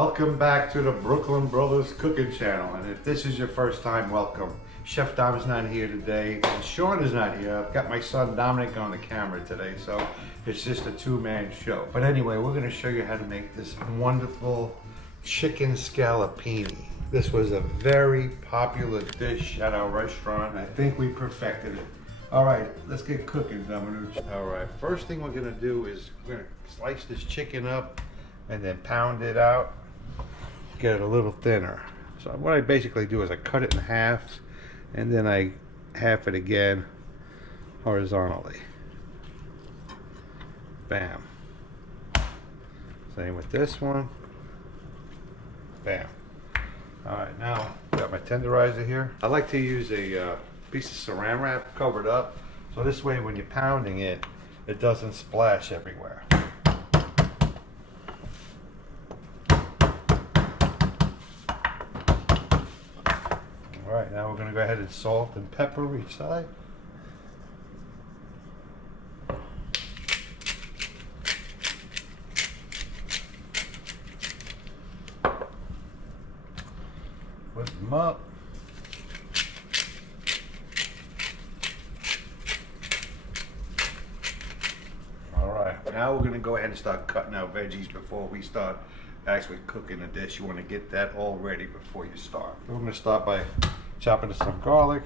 Welcome back to the Brooklyn Brothers Cooking Channel, and if this is your first time, welcome. Chef Dom is not here today, and Sean is not here. I've got my son Dominic on the camera today, so it's just a two-man show. But anyway, we're going to show you how to make this wonderful chicken scallopini. This was a very popular dish at our restaurant. I think we perfected it. All right, let's get cooking, Dominic. All right, first thing we're going to do is we're going to slice this chicken up and then pound it out, get it a little thinner. So what I basically do is I cut it in half and then I half it again horizontally. Bam. Same with this one. Bam. Alright, now got my tenderizer here. I like to use a piece of saran wrap covered up, so this way when you're pounding it, it doesn't splash everywhere. Alright, now we're going to go ahead and salt and pepper each side. Put them up. Alright, now we're going to go ahead and start cutting out veggies before we start actually cooking the dish. You want to get that all ready before you start. We're going to start by chopping some garlic.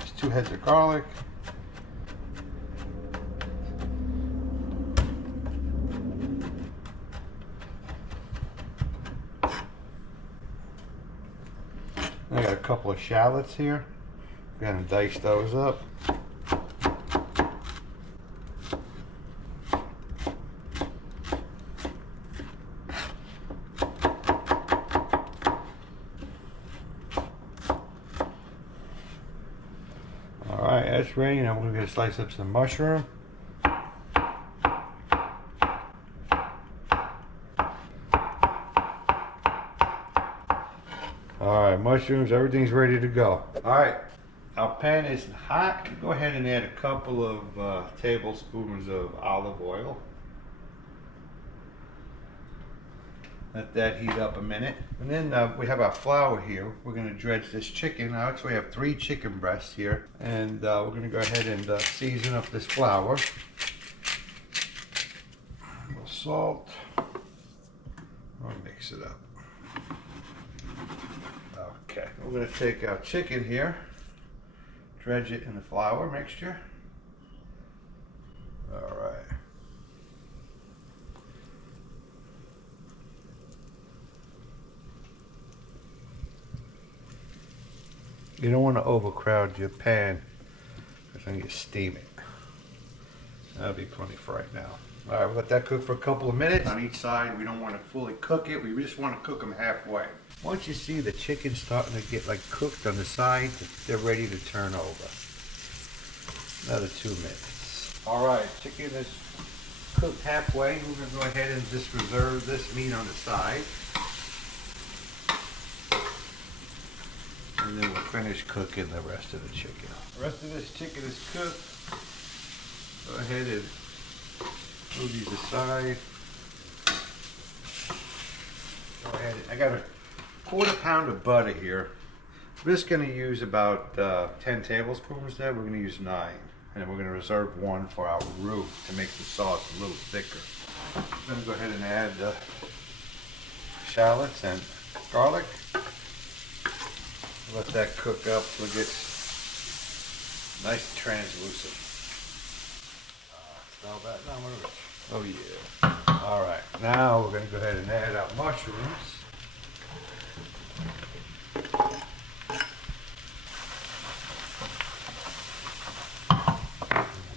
Just 2 heads of garlic. I got a couple of shallots here. We're going to dice those up. Alright, that's ready. Now we're going to slice up some mushroom. Alright, mushrooms, everything's ready to go. Alright, our pan is hot. Go ahead and add a couple of tablespoons of olive oil. Let that heat up a minute. And then we have our flour here. We're going to dredge this chicken. I actually have 3 chicken breasts here. And we're going to go ahead and season up this flour. A little salt. I'll mix it up. Okay, we're going to take our chicken here. Dredge it in the flour mixture. All right. You don't want to overcrowd your pan because then you steam it. That'll be plenty for right now. All right, we'll let that cook for a couple of minutes. On each side, we don't want to fully cook it. We just want to cook them halfway. Once you see the chicken starting to get like cooked on the side, they're ready to turn over. Another 2 minutes. All right, chicken is cooked halfway. We're going to go ahead and just reserve this meat on the side. And then we'll finish cooking the rest of the chicken. The rest of this chicken is cooked. Go ahead and move these aside. Go ahead. I got a 1/4 pound of butter here. We're just going to use about 10 tablespoons there. We're going to use 9. And we're going to reserve 1 for our roux to make the sauce a little thicker. I'm going to go ahead and add shallots and garlic. Let that cook up till it gets nice and translucent. Smell that? No, oh yeah. All right, now we're going to go ahead and add our mushrooms.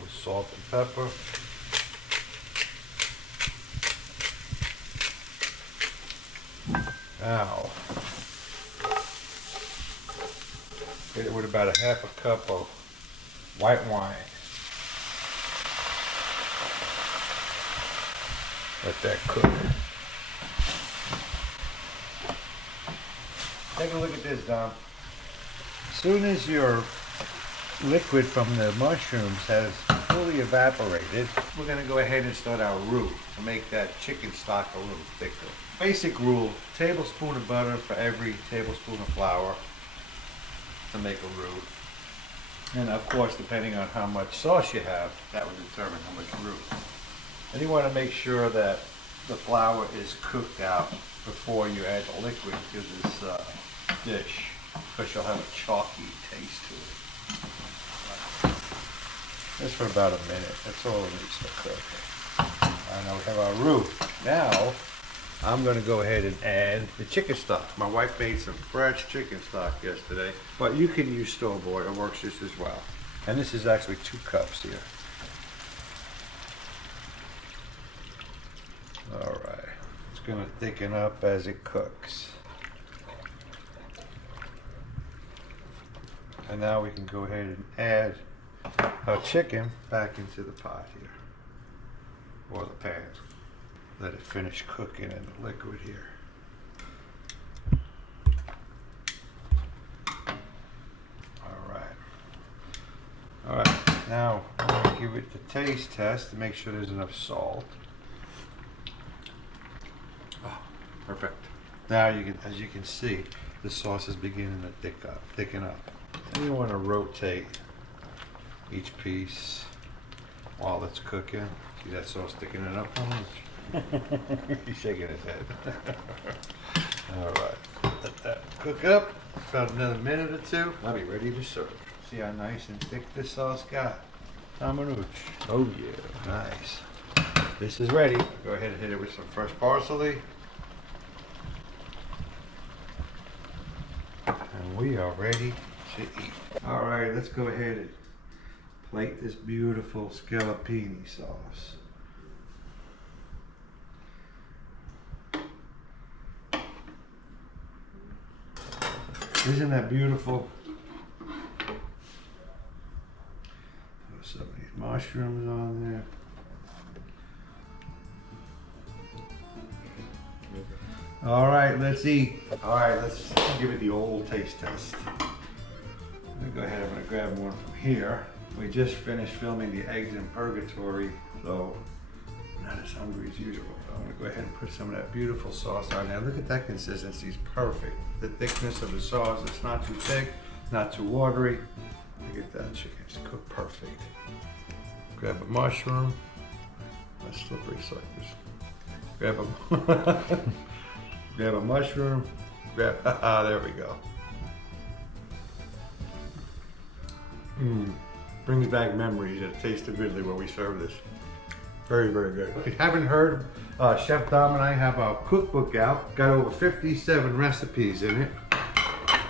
With salt and pepper. Now, hit it with about a 1/2 cup of white wine. Let that cook. Take a look at this, Dom. As soon as your liquid from the mushrooms has fully evaporated, we're gonna go ahead and start our roux to make that chicken stock a little thicker. Basic rule, tablespoon of butter for every tablespoon of flour to make a roux. And of course, depending on how much sauce you have, that will determine how much roux. And you want to make sure that the flour is cooked out before you add the liquid to this dish, because you'll have a chalky taste to it. Just for about a minute. That's all it needs to cook. And now we have our roux. Now, I'm going to go ahead and add the chicken stock. My wife made some fresh chicken stock yesterday, but you can use store-bought. It works just as well. And this is actually 2 cups here. All right. It's going to thicken up as it cooks. And now we can go ahead and add our chicken back into the pot here, or the pan. Let it finish cooking in the liquid here. All right, now I'm going to give it the taste test to make sure there's enough salt. Oh, perfect. Now you can, as you can see, the sauce is beginning to thicken up. And you want to rotate each piece while it's cooking. See that sauce thickening up on it? He's shaking his head. All right, let that cook up. About another minute or 2. I'll be ready to serve. See how nice and thick this sauce got? Tamanouche. Oh yeah, nice. This is ready. Go ahead and hit it with some fresh parsley. And we are ready to eat. All right, let's go ahead and plate this beautiful scallopini sauce. Isn't that beautiful? Put some of these mushrooms on there. All right, let's eat. All right, let's give it the old taste test. I'm gonna go ahead, I'm gonna grab one from here. We just finished filming the eggs in purgatory, so I'm not as hungry as usual. I'm gonna go ahead and put some of that beautiful sauce on there. Look at that consistency, it's perfect. The thickness of the sauce, it's not too thick, not too watery. Look at that chicken, it's cooked perfect. Grab a mushroom. That's slippery suckers. Grab a, grab a mushroom. Grab, there we go. Brings back memories at Taste of Italy where we serve this. Very, very good. If you haven't heard, Chef Dom and I have a cookbook out. Got over 57 recipes in it.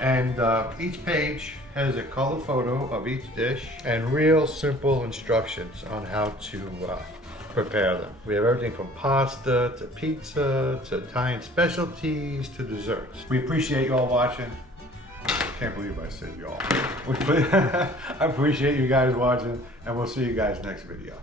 And each page has a color photo of each dish and real simple instructions on how to prepare them. We have everything from pasta to pizza to Italian specialties to desserts. We appreciate you all watching. Can't believe I said y'all. I appreciate you guys watching, and we'll see you guys next video.